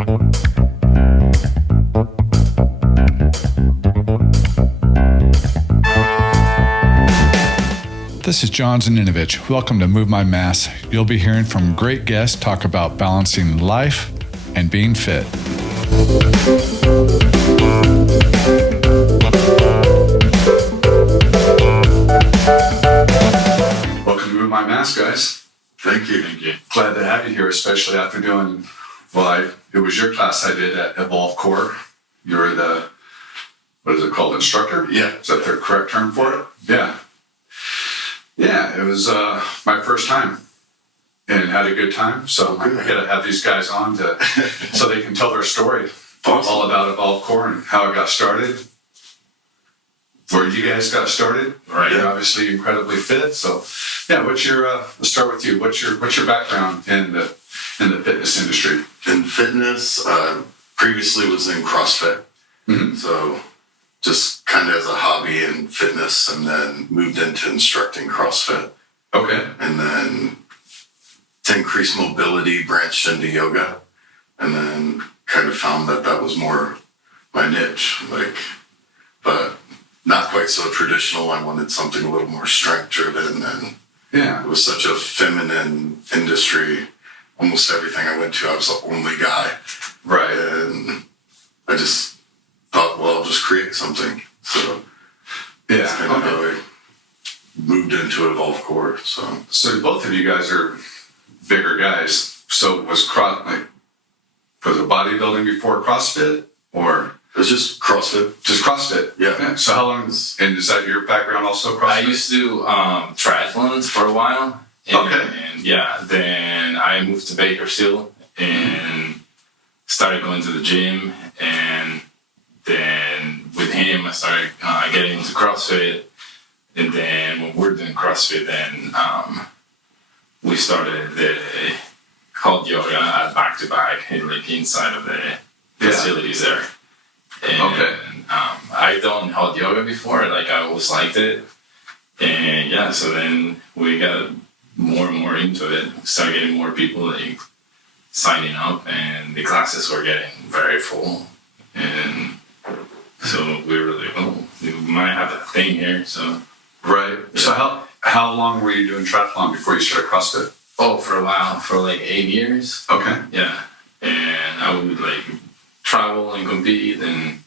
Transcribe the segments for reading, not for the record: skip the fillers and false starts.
This is John Zaninovich. Welcome to Move My Mass. You'll be hearing from great guests talk about balancing life and being fit. Welcome to Move My Mass, guys. Thank you. Thank you. Glad to have you here, especially after doing, it was your class I did at Evolvecore. You were the, what is it called, instructor? Yeah. Is that the correct term for it? Yeah. Yeah, it was my first time and had a good time. So I got to have these guys on so they can tell their story all about Evolvecore and how it got started, where you guys got started. Right. You're obviously incredibly fit. So yeah, let's start with you. What's your background in the fitness industry? In fitness, previously was in Crossfit. Mm-hmm. So just kind of as a hobby in fitness, and then moved into instructing CrossFit. Okay. And then to increase mobility, branched into yoga, and then kind of found that was more my niche, but not quite so traditional. I wanted something a little more strength driven, and yeah, it was such a feminine industry. Almost everything I went to, I was the only guy. Right. And I just thought, well, I'll just create something. So yeah, that's kind of how I moved into Evolvecore. So both of you guys are bigger guys. So was bodybuilding before CrossFit, or it was just CrossFit. just CrossFit? Yeah. So how long and is that your background also, CrossFit? I used to do triathlons for a while. And then I moved to Bakersfield and started going to the gym, and then with him I started getting into CrossFit, and then when we're doing CrossFit, then we started the hot yoga at back-to-back inside of the facilities there. And I've done hot yoga before, I always liked it, and so then we got more and more into it, started getting more people signing up, and the classes were getting very full, and so we were like, oh, we might have a thing here. So right. Yeah. So how long were you doing triathlon before you started CrossFit? Oh, for a while, for 8 years. Okay. Yeah, and I would travel and compete, and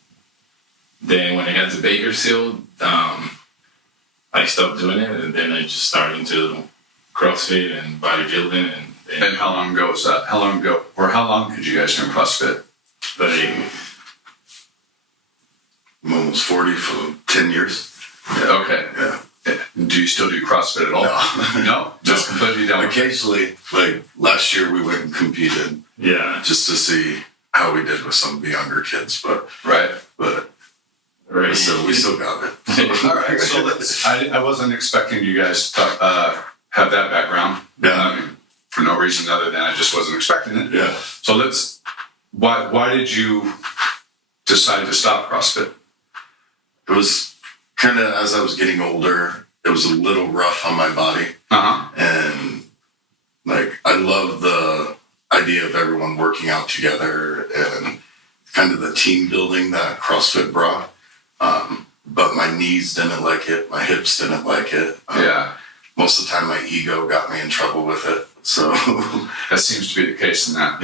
then when I got to Bakersfield, I stopped doing it, and then I just started into CrossFit and bodybuilding. And how long ago was that? How long could you guys do CrossFit? I'm almost 40 for 10 years. Yeah. Okay. Yeah. Do you still do CrossFit at all? No? Just completely down. Occasionally, last year we went and competed. Yeah. Just to see how we did with some of the younger kids, but so we still got it. All right. So I wasn't expecting you guys to have that background. Yeah. For no reason other than I just wasn't expecting it. Yeah. So why did you decide to stop CrossFit? It was kind of, as I was getting older, it was a little rough on my body. Uh-huh. And I love the idea of everyone working out together and kind of the team building that CrossFit brought. But my knees didn't like it. My hips didn't like it. Most of the time my ego got me in trouble with it. So that seems to be the case in that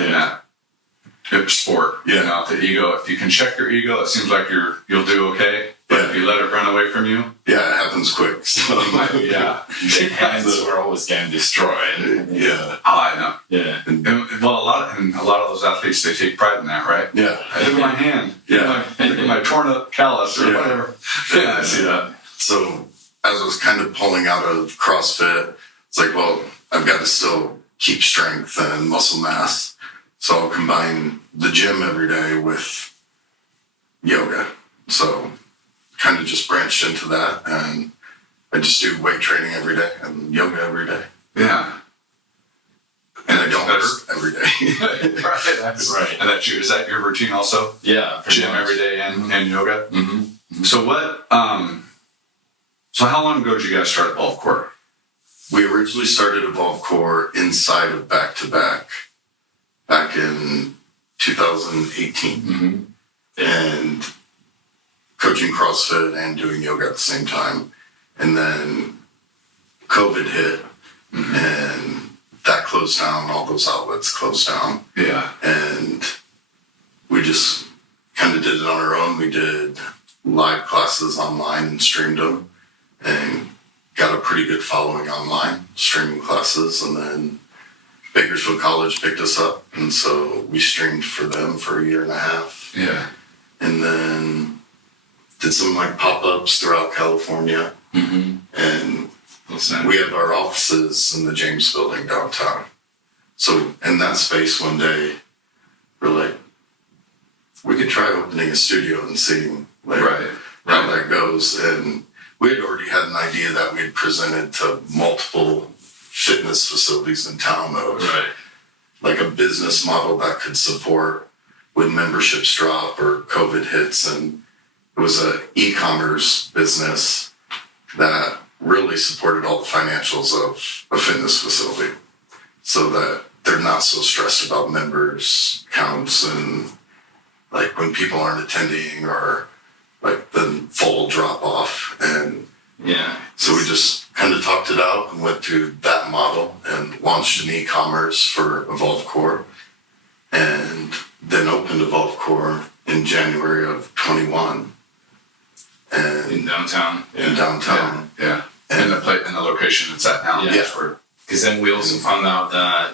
sport. Yeah. The ego, if you can check your ego, it seems like you'll do okay. But if you let it run away from you, it happens quick. So the hands were always getting destroyed. Yeah. Oh, I know. Yeah. And a lot of those athletes, they take pride in that, right? Yeah. Look at my hand. Yeah. Look at my torn up callus or whatever. Yeah, I see that. So as I was kind of pulling out of CrossFit, it's well, I've got to still keep strength and muscle mass. So I'll combine the gym every day with yoga. So kind of just branched into that, and I just do weight training every day and yoga every day. Yeah. And I don't hurt every day. Right. Right. And is that your routine also? Yeah. Gym every day and yoga? Mm-hmm. Mm-hmm. So so how long ago did you guys start Evolvecore? We originally started Evolvecore inside of Back to Back back in 2018, and coaching CrossFit and doing yoga at the same time. And then COVID hit, and that closed down. All those outlets closed down. Yeah. And we just kind of did it on our own. We did live classes online and streamed them, and got a pretty good following online, streaming classes. And then Bakersfield College picked us up, and so we streamed for them for a year and a half. Yeah. And then did some like pop-ups throughout California. And we have our offices in the James Building downtown. So in that space one day, we're like, we could try opening a studio and seeing like how that goes. And we had already had an idea that we'd presented to multiple fitness facilities in town of like a business model that could support when memberships drop or COVID hits. And it was a e-commerce business that really supported all the financials of a fitness facility, so that they're not so stressed about members counts and like when people aren't attending or like the full drop off. And so we just kind of talked it out and went to that model and launched an e-commerce for Evolvecore, and then opened Evolvecore in January of 21. And in downtown. Yeah. And the location it's at now. Yeah. Because then we also found out that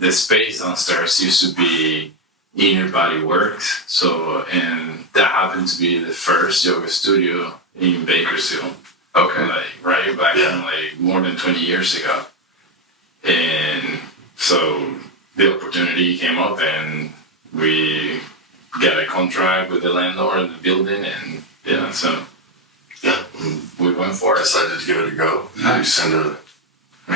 the space downstairs used to be Inner Body Works. So, and that happened to be the first yoga studio in Bakersfield. Okay. Like, back in like more than 20 years ago. And so the opportunity came up, and we got a contract with the landlord of the building, and so we went for it. Decided to give it a go. Nice. And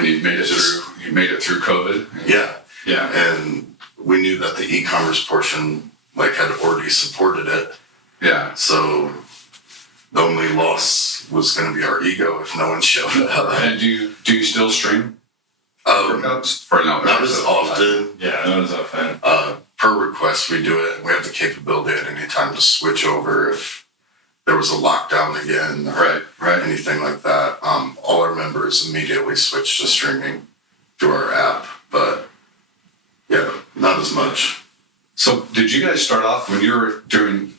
you made it through COVID. yeah. And we knew that the e-commerce portion like had already supported it. Yeah. So the only loss was going to be our ego if no one showed up. And do you still stream workouts? Or no? Not as often. Yeah, not as often. Per request, we do it. We have the capability at any time to switch over if there was a lockdown again, or anything like that. All our members immediately switch to streaming through our app, but not as much. So did you guys start off when you were during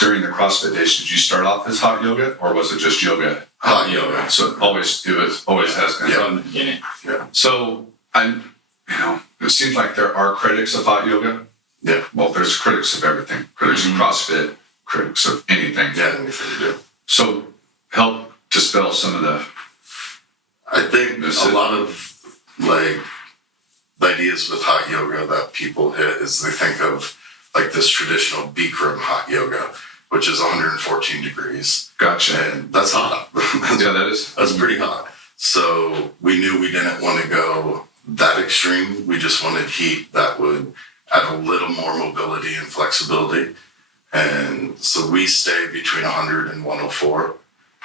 the CrossFit days? Did you start off as hot yoga, or was it just yoga? Hot yoga. So it always has been from the beginning. Yeah. So it seems like there are critics of hot yoga. Yeah. Well, there's critics of everything. Critics of CrossFit. Critics of anything. Yeah, anything to do. So help dispel some of the. I think a lot of like the ideas with hot yoga that people hit is they think of like this traditional Bikram hot yoga, which is 114 degrees. Gotcha. And that's hot. That is. That's pretty hot. So we knew we didn't want to go that extreme. We just wanted heat that would add a little more mobility and flexibility. And so we stay between 100 and 104.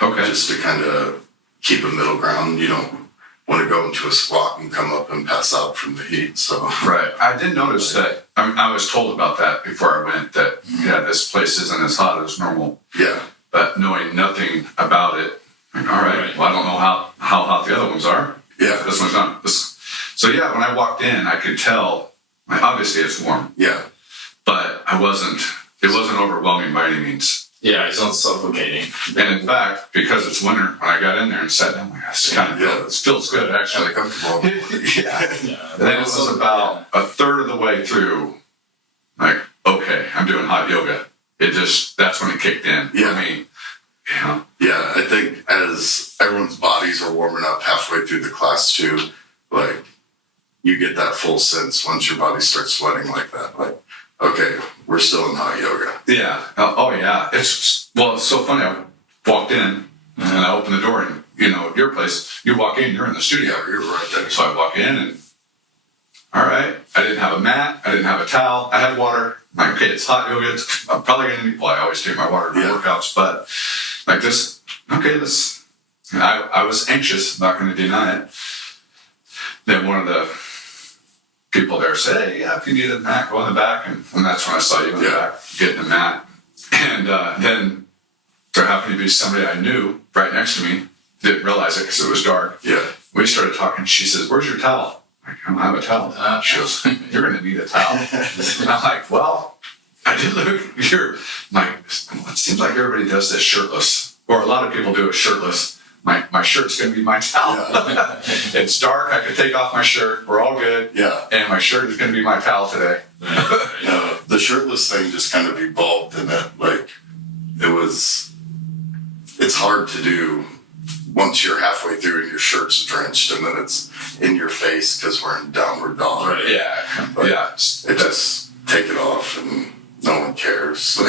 Okay. Just to kind of keep a middle ground. You don't want to go into a squat and come up and pass out from the heat. So right. I did notice that. I was told about that before I went, that this place isn't as hot as normal. Yeah. But knowing nothing about it, like, all right. Well, I don't know how hot the other ones are. Yeah. This one's not. So when I walked in, I could tell. Obviously, it's warm. Yeah. But it wasn't overwhelming by any means. Yeah, it's not suffocating. And in fact, because it's winter, when I got in there and sat down, it feels good actually. Kind of comfortable. And then it was about a third of the way through, like, okay, I'm doing hot yoga. That's when it kicked in for me. Yeah, I think as everyone's bodies are warming up halfway through the class too, like you get that full sense once your body starts sweating like that. Like, okay, we're still in hot yoga. Yeah. Oh yeah. It's so funny. I walked in and I opened the door, and your place, you walk in, you're in the studio. Yeah, you're right there. So I walk in and all right. I didn't have a mat. I didn't have a towel. I had water. I'm like, okay, it's hot yoga. I'm probably going to need. Well, I always take my water to workouts, but like this. Okay, this. I was anxious. Not going to deny it. Then one of the people there said, hey, yeah, if you need a mat, go in the back. And that's when I saw you in the back getting a mat. And then there happened to be somebody I knew right next to me. Didn't realize it because it was dark. Yeah. We started talking. She says, where's your towel? I don't have a towel. She goes, you're going to need a towel. And I'm like, well, I did look. It seems like everybody does this shirtless, or a lot of people do it shirtless. My shirt's going to be my towel. Yeah. It's dark. I could take off my shirt. We're all good. Yeah. And my shirt is going to be my towel today. The shirtless thing just kind of evolved in it. Like, it's hard to do once you're halfway through and your shirt's drenched and then it's in your face because we're in downward dog. Right. Yeah. But yeah. It just take it off and no one cares.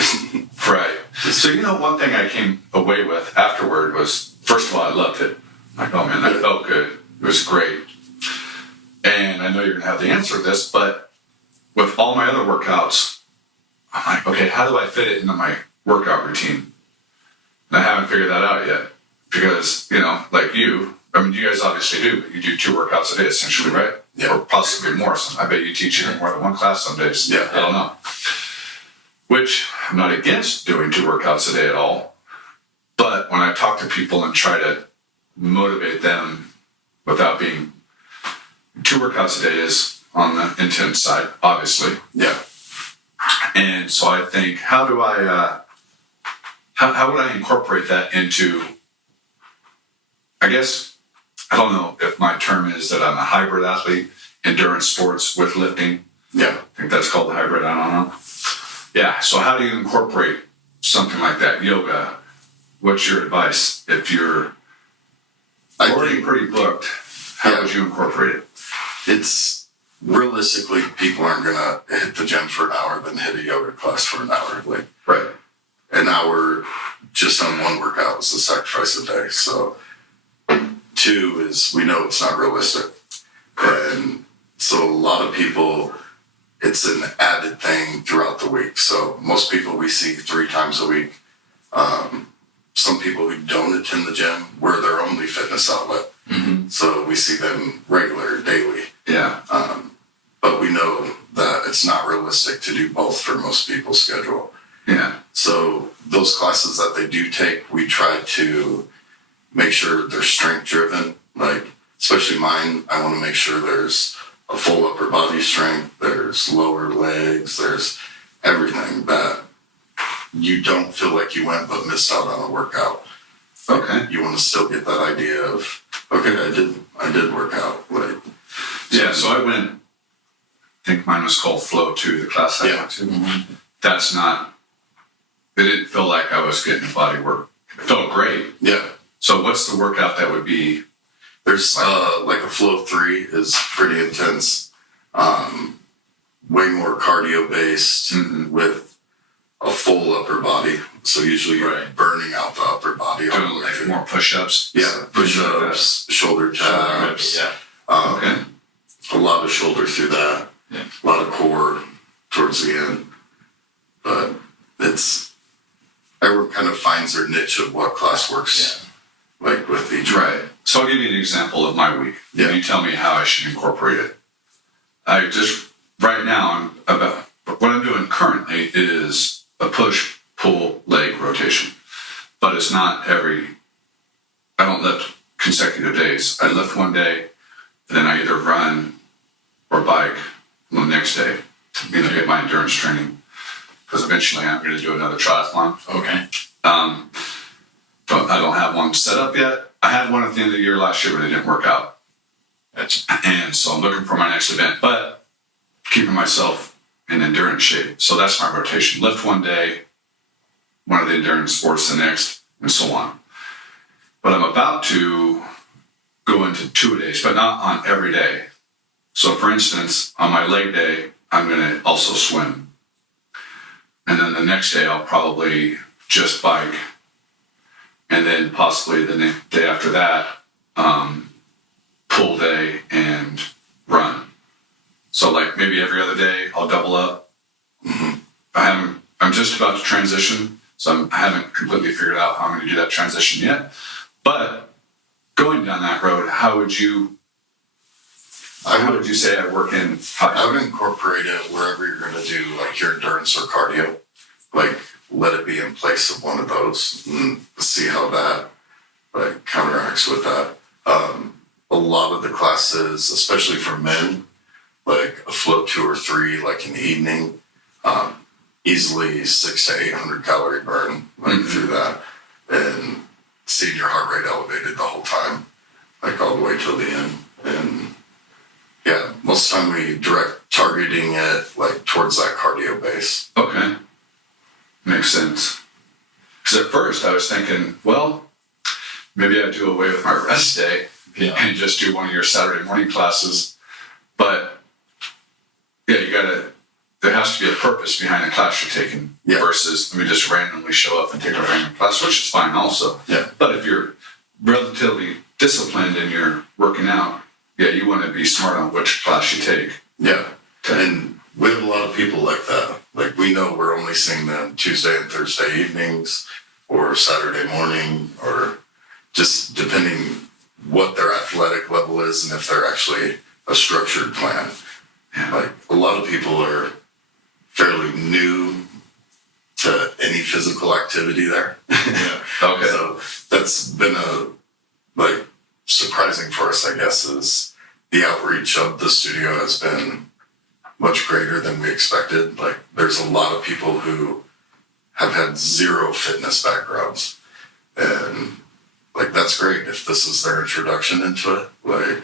Right. So, one thing I came away with afterward was, first of all, I loved it. Like, oh man, that felt good. It was great. And I know you're going to have the answer to this, but with all my other workouts, I'm like, okay, how do I fit it into my workout routine? And I haven't figured that out yet. Because, like you guys obviously do. You do 2 workouts a day, essentially, right? Yeah. Or possibly more. I bet you teach even more than one class some days. Yeah. I don't know. Which I'm not against doing 2 workouts a day at all. But when I talk to people and try to motivate them without being 2 workouts a day is on the intense side, obviously. Yeah. And so I think, how would I incorporate that into, I guess, I don't know if my term is that I'm a hybrid athlete, endurance sports with lifting. Yeah. I think that's called the hybrid, I don't know. Yeah, so how do you incorporate something like that? Yoga, what's your advice? If you're already pretty booked, how would you incorporate it? It's realistically, people aren't going to hit the gym for an hour, then hit a yoga class for an hour. Like, right. An hour just on one workout is a sacrifice a day. So 2 is, we know it's not realistic. And so a lot of people, it's an added thing throughout the week. So most people we see 3 times a week. Some people who don't attend the gym, we're their only fitness outlet. Mm-hmm. So we see them regular, daily. Yeah. But we know that it's not realistic to do both for most people's schedule. Yeah. So those classes that they do take, we try to make sure they're strength driven. Like, especially mine, I want to make sure there's a full upper body strength, there's lower legs, there's everything that you don't feel like you went but missed out on a workout. Okay. You want to still get that idea of, okay, I did work out. Like, yeah, so I went, I think mine was called Flow 2, the class I went to. Mm-hmm. That's not, it didn't feel like I was getting body work. It felt great. Yeah. So what's the workout that would be? There's like a Flow 3 is pretty intense. Way more cardio based with a full upper body. So usually you're burning out the upper body. Doing like more push-ups? Yeah, push-ups, shoulder taps. Okay. A lot of shoulder through that. Yeah. A lot of core towards the end. But everyone kind of finds their niche of what class works like with each. Right. So I'll give you an example of my week. Yeah. You tell me how I should incorporate it. Right now, what I'm doing currently is a push, pull, leg rotation. But it's not I don't lift consecutive days. I lift one day, and then I either run or bike the next day to get my endurance training. Because eventually I'm going to do another triathlon. Okay. But I don't have one set up yet. I had one at the end of the year last year, but it didn't work out. And so I'm looking for my next event, but keeping myself in endurance shape. So that's my rotation. Lift one day, one of the endurance sports the next, and so on. But I'm about to go into 2 days, but not on every day. So for instance, on my leg day, I'm going to also swim. And then the next day, I'll probably just bike. And then possibly the day after that, pull day and run. So like maybe every other day, I'll double up. Mm-hmm. I'm just about to transition, so I haven't completely figured out how I'm going to do that transition yet. But going down that road, how would you How would you say I work in high? I would incorporate it wherever you're going to do like your endurance or cardio. Like let it be in place of one of those and see how that like counteracts with that. A lot of the classes, especially for men, like a float 2 or 3, like in the evening, easily 600 to 800 calorie burn, like through that, and seeing your heart rate elevated the whole time, like all the way till the end. And yeah, most of the time we direct targeting it like towards that cardio base. Okay. Makes sense. Because at first I was thinking, well, maybe I do away with my rest day and just do one of your Saturday morning classes. But yeah, there has to be a purpose behind the class you're taking versus let me just randomly show up and take a random class, which is fine also. Yeah. But if you're relatively disciplined and you're working out, you want to be smart on which class you take. Yeah. And we have a lot of people like that. Like we know we're only seeing them Tuesday and Thursday evenings or Saturday morning, or just depending what their athletic level is and if they're actually a structured plan. Yeah. Like a lot of people are fairly new to any physical activity there. Yeah. Okay. So that's been surprising for us, I guess, is the outreach of the studio has been much greater than we expected. Like there's a lot of people who have had zero fitness backgrounds, and like that's great if this is their introduction into it. Like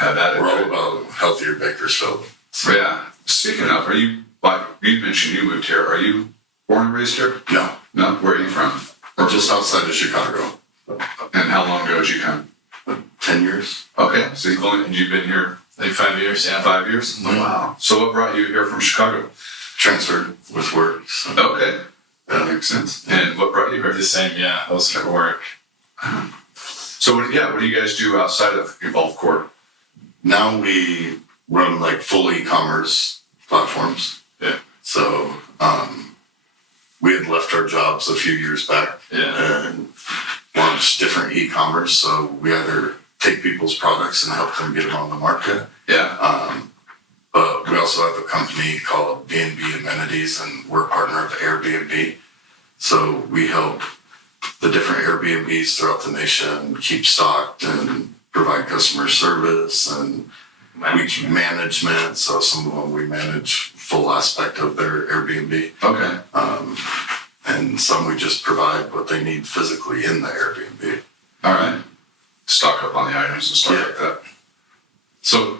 we're all about healthier Bakersfield. So, yeah. Speaking of, you mentioned you moved here. Are you born and raised here? No. No? Where are you from? We're just outside of Chicago. And how long ago did you come? 10 years. Okay. So you've been here Like 5 years, yeah. 5 years? Mm-hmm. Wow. So what brought you here from Chicago? Transferred with work. So. Okay. That makes sense. And what brought you here? The same, yeah. That was for work. So what do you guys do outside of Evolvecore? Now we run like full e-commerce platforms. Yeah. So we had left our jobs a few years back and launched different e-commerce. So we either take people's products and help them get them on the market. Yeah. But we also have a company called B&B Amenities, and we're a partner of Airbnb. So we help the different Airbnbs throughout the nation keep stocked and provide customer service and management. So some of them we manage full aspect of their Airbnb. Okay. And some we just provide what they need physically in the Airbnb. All right. Stock up on the items and stuff like that. So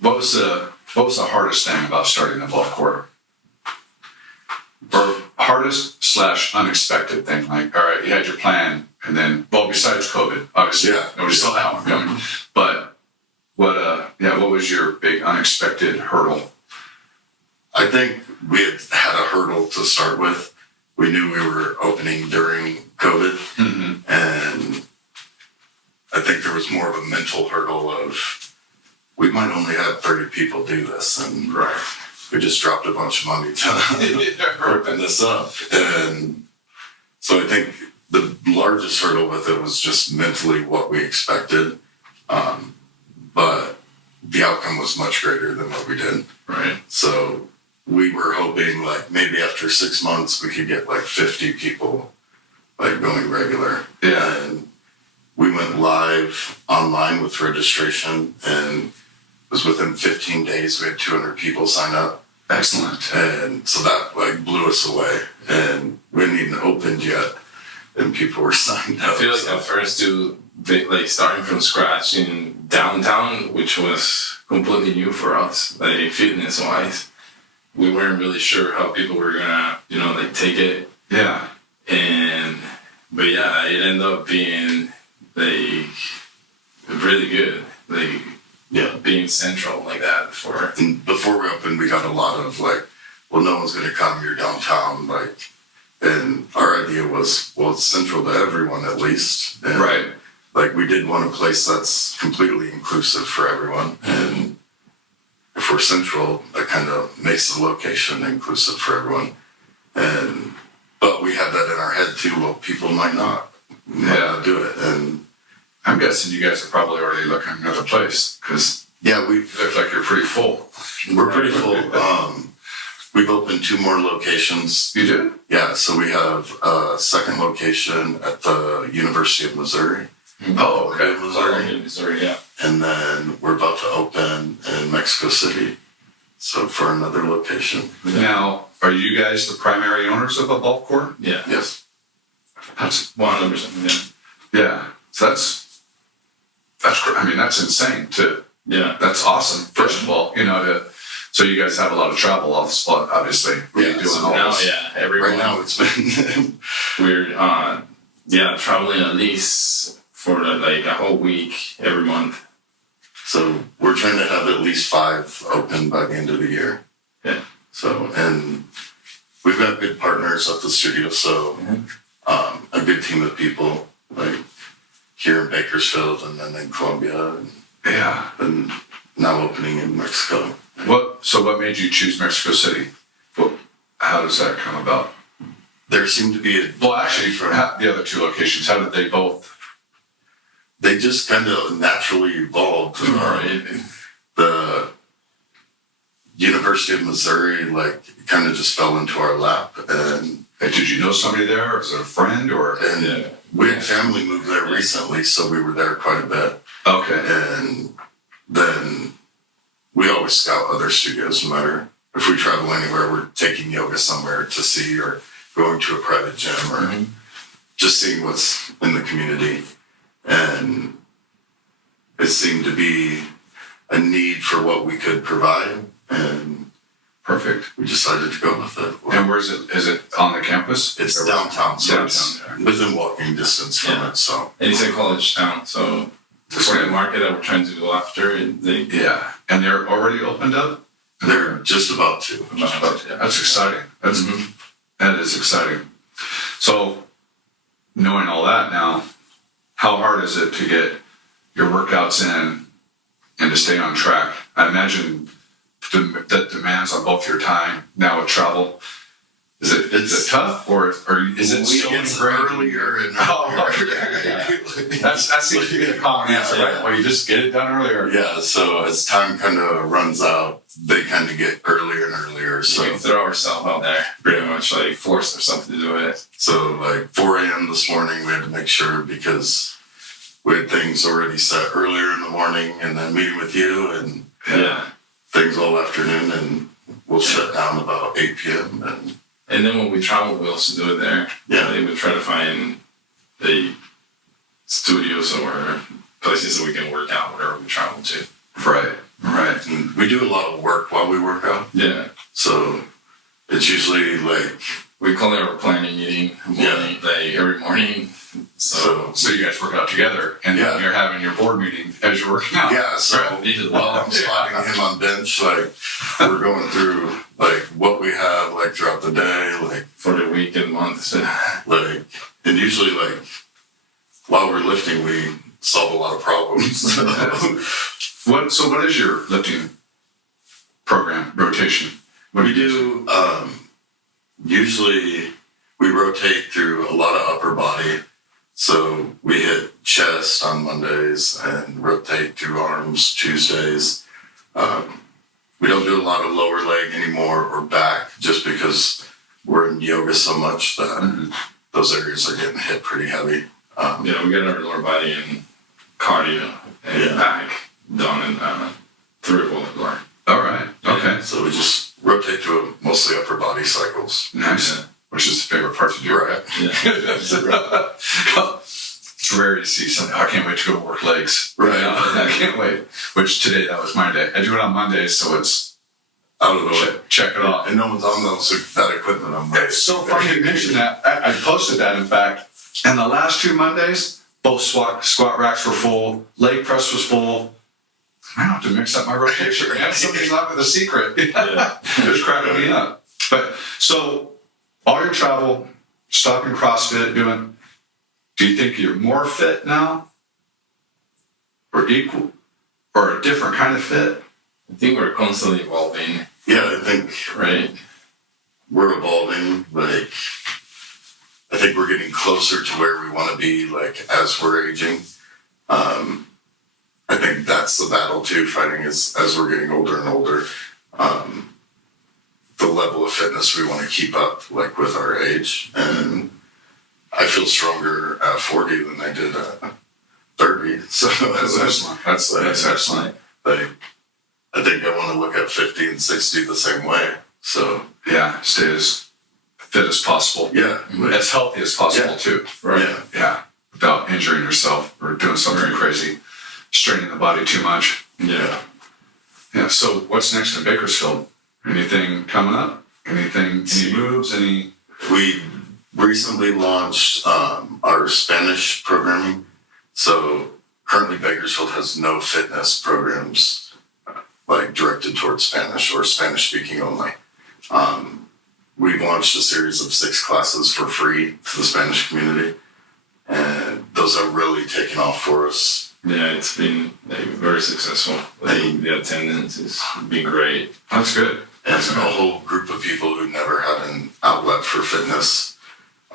what was the hardest thing about starting Evolvecore? Or hardest / unexpected thing? Like, all right, you had your plan, and then, well, besides COVID, obviously, nobody saw that one coming. But what was your big unexpected hurdle? I think we had a hurdle to start with. We knew we were opening during COVID, and I think there was more of a mental hurdle of we might only have 30 people do this, and we just dropped a bunch of money to open this up. And so I think the largest hurdle with it was just mentally what we expected, but the outcome was much greater than what we did. Right. So we were hoping like maybe after 6 months we could get like 50 people like going regular. Yeah. And we went live online with registration, and it was within 15 days we had 200 people sign up. Excellent. And so that like blew us away, and we hadn't even opened yet and people were signed up. I feel like at first starting from scratch in downtown, which was completely new for us, like fitness wise. We weren't really sure how people were gonna, take it. Yeah. But yeah, it ended up being really good. Being central like that for. And before we opened, we got a lot of no one's gonna come, you're downtown, and our idea was, well, it's central to everyone at least. And right. We did want a place that's completely inclusive for everyone. And if we're central, that kind of makes the location inclusive for everyone. But we had that in our head too. Well, people might not do it. And I'm guessing you guys are probably already looking at another place because Yeah, you look like you're pretty full. we're pretty full. We've opened 2 more locations. You do? Yeah, so we have a second location at the University of Missouri. Oh, okay. Missouri, yeah. And then we're about to open in Mexico City. So for another location. Now, are you guys the primary owners of Evolvecore? Yeah. Yes. That's 100%. yeah. So that's I mean that's insane too. Yeah. That's awesome. First of all, so you guys have a lot of travel off the spot, obviously. What are you Yeah, doing so all Now, this? yeah, every Right month now it's been we're traveling at least for like a whole week every month. so we're trying to have at least 5 open by the end of the year. Yeah. So and we've got good partners at the studio, so a good team of people like here in Bakersfield and then in Columbia Yeah. and now opening in Mexico. So what made you choose Mexico City? How does that come about? There seemed to be Well, actually, for the other 2 locations, how did they both? they just kind of naturally evolved. The University of Missouri, like, kind of just fell into our lap, and Did you know somebody there, or is it a friend, or? we had family move there recently, so we were there quite a bit. Okay. And then we always scout other studios, no matter if we travel anywhere, we're taking yoga somewhere to see, or going to a private gym, or just seeing what's in the community. And it seemed to be a need for what we could provide, and Perfect. we decided to go with it. And where is it? Is it on the campus? It's downtown, so it's Downtown, within walking distance from it. So And it's a college town, so for the market that we're trying to go after, Yeah. And they're already opened up? they're just about to. That's exciting. That is exciting. So, knowing all that now, how hard is it to get your workouts in and to stay on track? I imagine that demands on both your time now with travel. Is it tough, or is it still Weekends ingrained? earlier and That seems to be the common answer, right? Well, you just get it done earlier. Yeah, so as time kind of runs out, they kind of get earlier and earlier. So we throw ourselves out there, pretty much, like force ourselves to do it. So like 4 a.m. this morning, we had to make sure because we had things already set earlier in the morning, and then meeting with you and things all afternoon, and we'll shut down about 8 p.m. And then when we travel, we also do it there. Yeah. We try to find the studios or places that we can work out wherever we travel to. Right. And we do a lot of work while we work out. Yeah. So it's usually like, We call it our planning meeting like every morning. So you guys work out together, and then you're having your board meeting as you're working out. yeah, so while I'm spotting him on bench, like we're going through like what we have like throughout the day, like for the week and month. So. like, and usually like while we're lifting, we solve a lot of problems. What is your lifting program rotation? What We do, usually we rotate through a lot of upper body. So we hit chest on Mondays and rotate through arms Tuesdays. We don't do a lot of lower leg anymore or back, just because we're in yoga so much that those areas are getting hit pretty heavy. We get our lower body and cardio and back done in 3 or 4 hours. All right. Okay. So we just rotate through mostly upper body cycles. Nice. Which is the favorite part to do, right? Yeah. It's rare to see something. I can't wait to go work legs. Right. I can't wait. Which today, that was my day. I do it on Mondays, so it's Out of the way. check it off. And no one's on that equipment on Monday. It's so funny you mention that. I posted that, in fact. And the last 2 Mondays, both squat racks were full, leg press was full. I have to mix up my rotation. Something's not the secret. It was cracking me up. But so all your travel, stopping CrossFit, do you think you're more fit now? Or equal? Or a different kind of fit? I think we're constantly evolving, Yeah, I think right? we're evolving. Like, I think we're getting closer to where we want to be, like, as we're aging. I think that's the battle too, fighting as we're getting older and older. The level of fitness we want to keep up, like with our age. And I feel stronger at 40 than I did at 30. So That's excellent. That's excellent. Like, I think I want to look at 50 and 60 the same way. So yeah, stay as fit as possible. yeah, As healthy as possible too. Right. Yeah. Without injuring yourself or doing something crazy, straining the body too much. Yeah. Yeah. So what's next in Bakersfield? Anything coming up? Any moves? We recently launched our Spanish programming. So currently Bakersfield has no fitness programs like directed towards Spanish or Spanish speaking only. We've launched a series of 6 classes for free to the Spanish community, and those have really taken off for us. Yeah, it's been very successful. The attendance has been great. That's good. And a whole group of people who never had an outlet for fitness,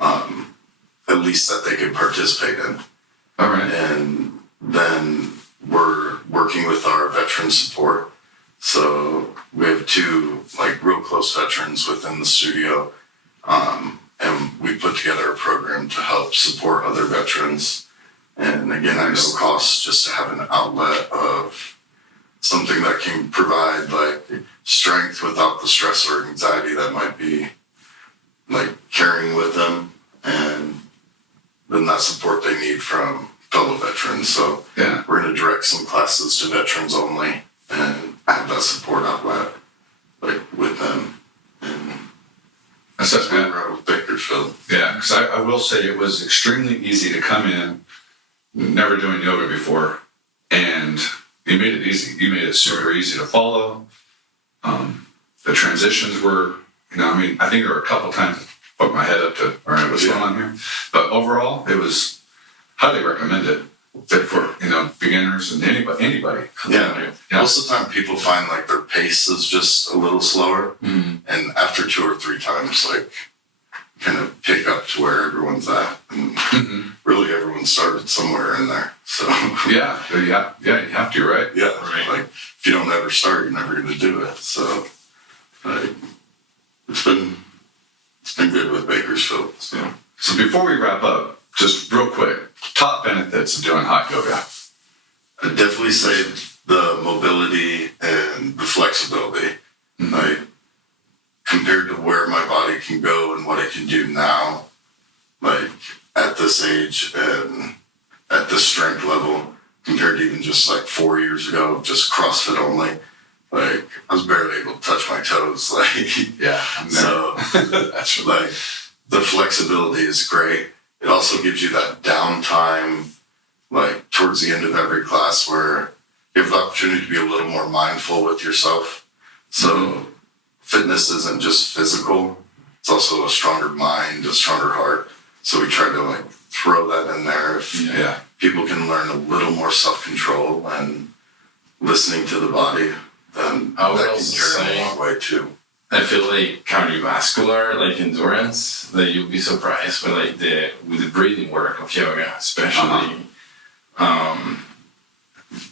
at least that they could participate in. All right. And then we're working with our veteran support. So we have 2 like real close veterans within the studio. And we put together a program to help support other veterans. And again, at no cost, just to have an outlet of something that can provide like strength without the stress or anxiety that might be like carrying with them, and then that support they need from fellow veterans. So Yeah. we're going to direct some classes to veterans only and have that support outlet like with them. And That's that's where good. we're at with Bakersfield. Yeah, because I will say it was extremely easy to come in, never doing yoga before, and you made it easy. You made it super easy to follow. The transitions were, I think there were a couple times I put my head up to, all right, what's going on here? But overall, it was highly recommended for, beginners and anybody. Yeah. Most of the time people find like their pace is just a little slower. Mm-hmm. And after 2 or 3 times, like kind of pick up to where everyone's at. And really everyone started somewhere in there. So Yeah, you have to, right? yeah, Right. like if you don't ever start, you're never going to do it. So like, it's been good with Bakersfield. So before we wrap up, just real quick, top benefits of doing hot yoga. I'd definitely say the mobility and the flexibility. Like compared to where my body can go and what it can do now, like at this age and at this strength level, compared to even just like 4 years ago, just CrossFit only. Like I was barely able to touch my toes. Like Yeah. so, That's like the flexibility is great. It also gives you that downtime, like towards the end of every class, where you have the opportunity to be a little more mindful with yourself. So fitness isn't just physical; it's also a stronger mind, a stronger heart. So we try to like throw that in there. If Yeah. people can learn a little more self-control and listening to the body, then I would that can also carry say- a long way too. I feel like cardiovascular, like endurance, that you'll be surprised with the breathing work of yoga, especially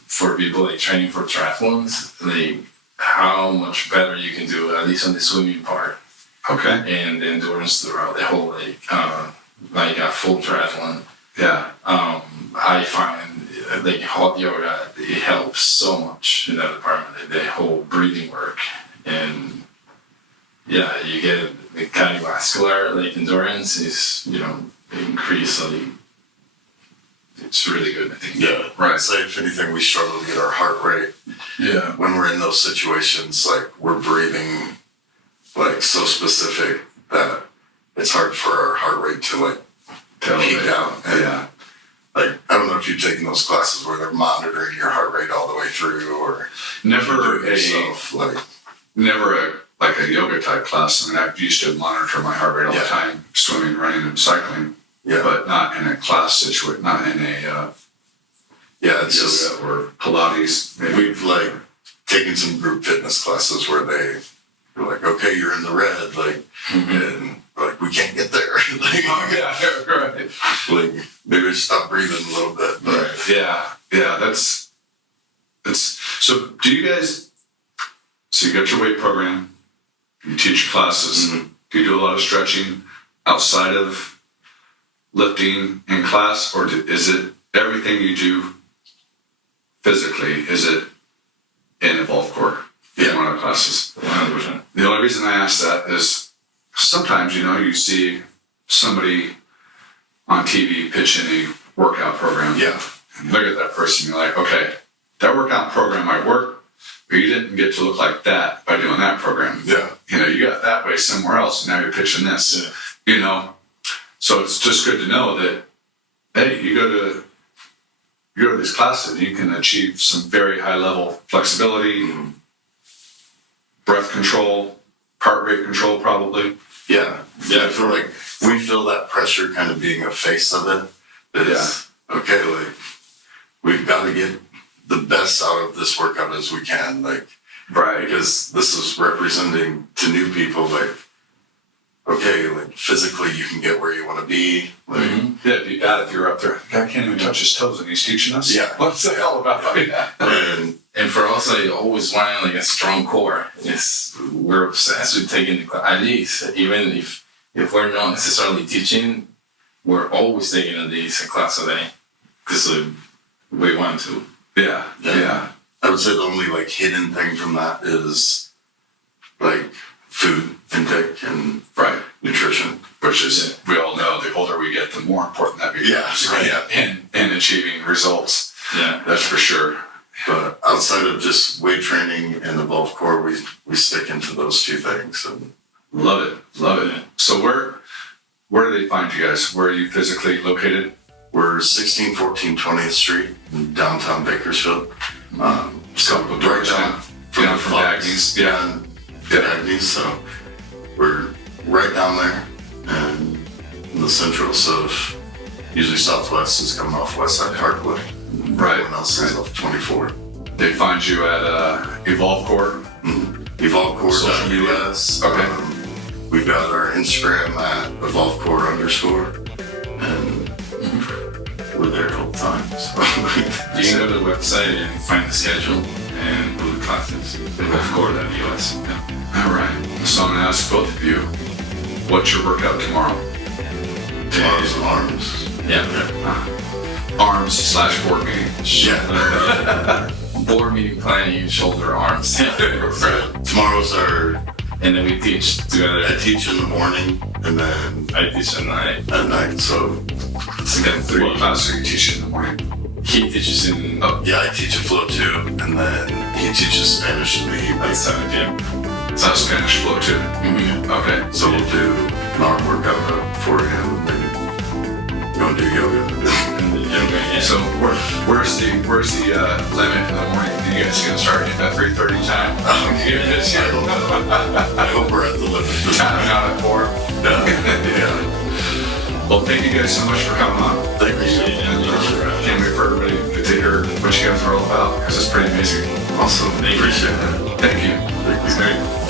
for people like training for triathlons, like how much better you can do, at least on the swimming part, Okay. and the endurance throughout the whole like a full triathlon. Yeah. I find like hot yoga, it helps so much in that department, like, the whole breathing work, and yeah, you get the cardiovascular like endurance is increased. Like, it's really good, I think. Yeah, Right. I'd say if anything, we struggle to get our heart rate. Yeah. When we're in those situations, like we're breathing like so specific that it's hard for our heart rate to like peak out. And Yeah. like I don't know if you've taken those classes where they're monitoring your heart rate all the way through, or Never you do it yourself. like a yoga type class. I mean, I used to monitor my heart rate all the Yeah. time, swimming, running, and cycling, yeah, but not in a class situation, not in a yeah, it's just yoga or Pilates. Maybe. we've like taken some group fitness classes where they were like, okay, you're in the red, like, and like we can't get there. Like, right. like maybe I stop breathing a little bit. But Yeah. That's so. Do you guys? So you got your weight program. You teach your classes. Mhm. Do you do a lot of stretching outside of lifting in class, or is it everything you do physically? Is it in Evolvecore? In one of the classes. 100%. The only reason I ask that is sometimes, you see somebody on TV pitching a workout program. yeah, And you look at that person, you're like, okay, that workout program might work, but you didn't get to look like that by doing that program. yeah, You got that way somewhere else, and now you're pitching this. Yeah. So it's just good to know that, hey, you go to these classes, you can achieve some very high level flexibility, breath control, heart rate control, probably. yeah. I feel like we feel that pressure kind of being a face of it. That is, okay, like, we've got to get the best out of this workout as we can. Like, Right. because this is representing to new people, like, okay, like physically you can get where you want to be. Like, Yeah, it'd be bad if you're up there. Guy can't even touch his toes and he's teaching us. Yeah. What's the hell about that? And for us, I always want like a strong core. We're obsessed with taking the class. At least, even if we're not necessarily teaching, we're always taking at least a class a day because we want to. Yeah. I would say the only like hidden thing from that is like food intake and Right. nutrition. Which is, we all know, the older we get, the more important that becomes. Yeah. In achieving results. Yeah. That's for sure. But outside of just weight training and Evolvecore, we stick into those two things. And Love it. So where do they find you guys? Where are you physically located? we're 1614 20th Street in downtown Bakersfield. So Couple doors down from Fox Agnes. Yeah. and Agnes. So we're right down there and in the central. So usually Southwest is coming off West Side Hardwood. Right. Everyone else is off 24. They find you at Evolvecore. Social media. Evolvecore.us. Okay. We've got our Instagram at Evolvecore_, and we're there all the time. So. You can go to the website and find the schedule and do the classes. Evolvecore.us. Yeah. All right. So I'm going to ask both of you, what's your workout tomorrow? Tomorrow's arms. Yeah. Arms/board meeting. Yeah. Board meeting planning, shoulder, arms. Right. Tomorrow's our. And then we teach together. I teach in the morning and then I teach at night. at night. So We got 3. What class are you teaching in the morning? He teaches in yeah, I teach a flow too, and then he teaches Spanish to me. at 7 p.m. It's not Spanish flow too. Okay. So we'll do an arm workout for him and go and do yoga. And the yoga, yeah. So where's the limit in the morning? Do you guys gonna start at 3:30 time? I hope we're at the limit. Time out at 4. Yeah. Well, thank you guys so much for coming on. Thank you. Can't wait for everybody to hear what you guys are all about because it's pretty amazing. Awesome. Thank you. Appreciate it. Thank you. Thank you. It's great.